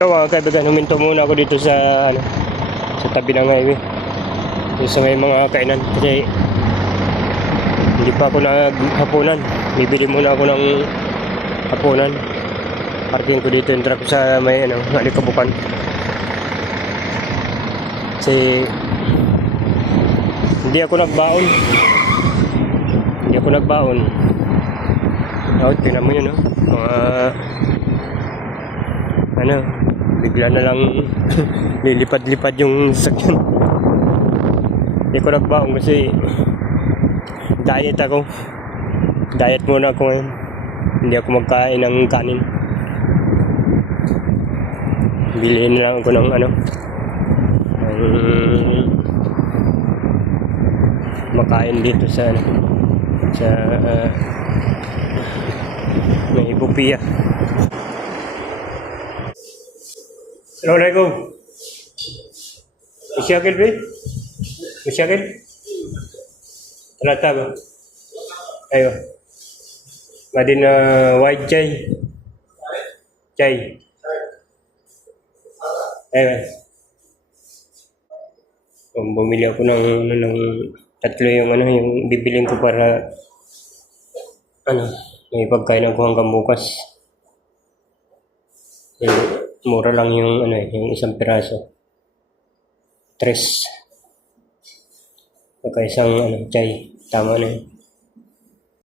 So, mga kaibigan, huminto muna ako dito sa sa tabi ng highway. Dito sa may mga kainan kasi hindi pa ako naghapunan. Bibili muna ako ng hapunan. Parking ko dito yung truck sa may Alikabukan. Kasi hindi ako nagbaon. Oh, tingnan mo yun, mga bigla na lang lilipad-lipad yung sakyan. Hindi ko nagbaon kasi diet ako. Diet muna ako ngayon. Hindi ako magkain ng kanin. Bilhin na lang ako ng makain dito sa may Ipopia. Assalamualaikum. Masyakil ba? Masyakil? Talata ba? Ayo. Madin white chai. Chai. Ayo. Bumili ako ng tatlo yung yung bibiling ko para may pagkain ako hanggang bukas. Mura lang yung yung isang piraso. 3. Saka isang chai. Tama na yun.